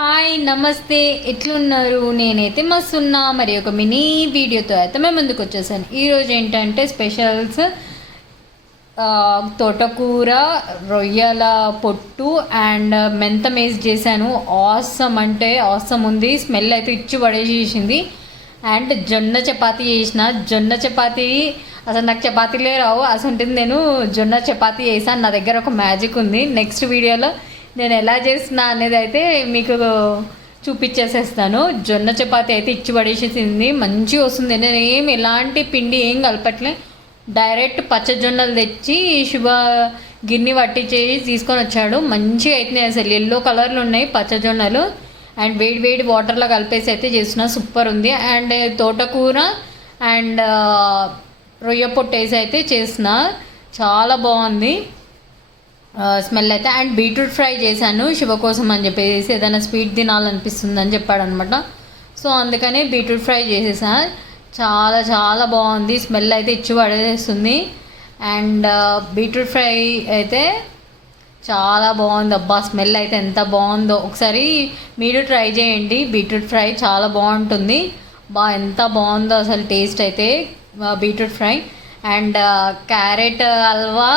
Hi నమస్తే. ఎట్లున్నారు? నేనైతే మస్తున్నా. మరి ఒక మినీ వీడియోతో అయితే మేము ముందుకు వచ్చేసాను. ఈరోజు ఏంటంటే స్పెషల్స్ తోటకూర రొయ్యల పొట్టు అండ్ మెంత మేజ్ చేశాను. ఆసమ్ అంటే ఆసమ్ ఉంది. స్మెల్ అయితే ఇచ్చి పడేసేసింది. అండ్ జొన్న చపాతీ చేసిన. జొన్న చపాతీ అసలు నాకు చపాతీలే రావు. అసలు నేను జొన్న చపాతీ చేసాను నా దగ్గర ఒక మ్యాజిక్ ఉంది. నెక్స్ట్ వీడియోలో నేను ఎలా చేస్తున్నా అనేది అయితే మీకు చూపించేసేస్తాను. జొన్న చపాతి అయితే ఇచ్చి పడేసేసింది. మంచిగా వస్తుంది. నేను ఏం ఎలాంటి పిండి ఏం కలపట్లే. డైరెక్ట్ పచ్చజొన్నలు తెచ్చి శుభ గిన్నె పట్టి చేసి తీసుకొని వచ్చాడు. మంచిగా అవుతున్నాయి అసలు. ఎల్లో కలర్లు ఉన్నాయి పచ్చజొన్నలు అండ్ వేడి వేడి వాటర్లో కలిపేసి అయితే చేసిన సూపర్ ఉంది. అండ్ తోటకూర అండ్ uh, రొయ్య పొట్టు వేసి అయితే చేసిన చాలా బాగుంది. స్మెల్ అయితే అండ్ బీట్రూట్ ఫ్రై చేశాను శివ కోసం అని చెప్పేసి ఏదైనా స్వీట్ తినాలనిపిస్తుంది అని చెప్పాడు అనమాట సో అందుకని బీట్రూట్ ఫ్రై చేసేసా. చాలా చాలా బాగుంది. స్మెల్ అయితే ఇచ్చి పడేస్తుంది. అండ్ బీట్రూట్ ఫ్రై అయితే చాలా బాగుంది. అబ్బా స్మెల్ అయితే ఎంత బాగుందో. ఒకసారి మీరు ట్రై చేయండి. బీట్రూట్ ఫ్రై చాలా బాగుంటుంది. బా ఎంత బాగుందో అసలు టేస్ట్ అయితే beetroot fry. And carrot halwa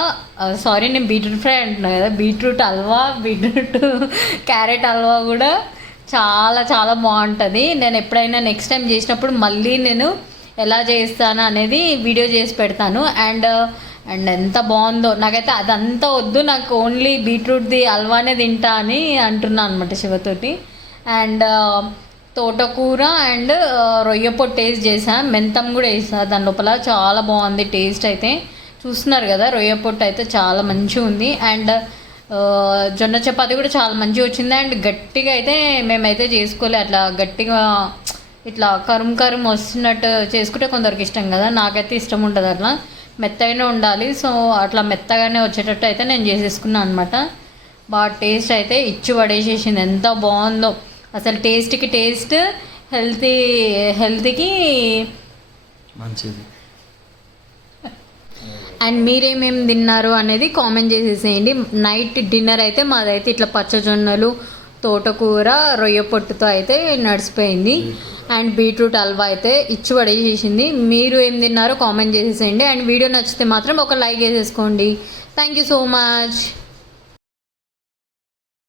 sorry నేను బీట్రూట్ ఫ్రై అంటున్నాను కదా beetroot halwa beetroot carrot halwa కూడా చాలా చాలా బాగుంటుంది. నేను ఎప్పుడైనా నెక్స్ట్ టైం చేసినప్పుడు మళ్ళీ నేను ఎలా చేస్తాను అనేది వీడియో చేసి పెడతాను. అండ్ అండ్ ఎంత బాగుందో నాకైతే అదంతా వద్దు నాకు ఓన్లీ బీట్రూట్ది హల్వానే తింటా అని అంటున్నాను అనమాట శివతోటి అండ్ తోటకూర అండ్ రొయ్య పొట్టు వేసి చేసా మెంతం కూడా వేసా దాని లోపల చాలా బాగుంది టేస్ట్ అయితే. చూస్తున్నారు కదా రొయ్య పొట్టు అయితే చాలా మంచిగా ఉంది. అండ్ జొన్న చపాతి కూడా చాలా మంచిగా వచ్చింది. అండ్ గట్టిగా అయితే మేమైతే చేసుకోలే. అట్లా గట్టిగా ఇట్లా కరుం కరుం వస్తున్నట్టు చేసుకుంటే కొందరికి ఇష్టం కదా. నాకైతే ఇష్టం ఉంటుంది అట్లా. మెత్తగానే ఉండాలి. సో అట్లా మెత్తగానే వచ్చేటట్టు అయితే నేను చేసేసుకున్నాను అనమాట బాగా టేస్ట్ అయితే ఇచ్చి పడేసేసింది. ఎంత బాగుందో. అసలు టేస్ట్కి టేస్ట్ హెల్తీ హెల్త్కి మంచిది. అండ్ మీరేమేమి తిన్నారు అనేది కామెంట్ చేసేసేయండి. నైట్ డిన్నర్ అయితే మాదైతే ఇట్లా పచ్చజొన్నలు తోటకూర రొయ్య పొట్టుతో అయితే నడిచిపోయింది. అండ్ బీట్రూట్ హల్వా అయితే ఇచ్చి పడేసేసింది మీరు ఏం తిన్నారో కామెంట్ చేసేసేయండి. అండ్ వీడియో నచ్చితే మాత్రం ఒక లైక్ వేసేసుకోండి థ్యాంక్ యూ సో మచ్.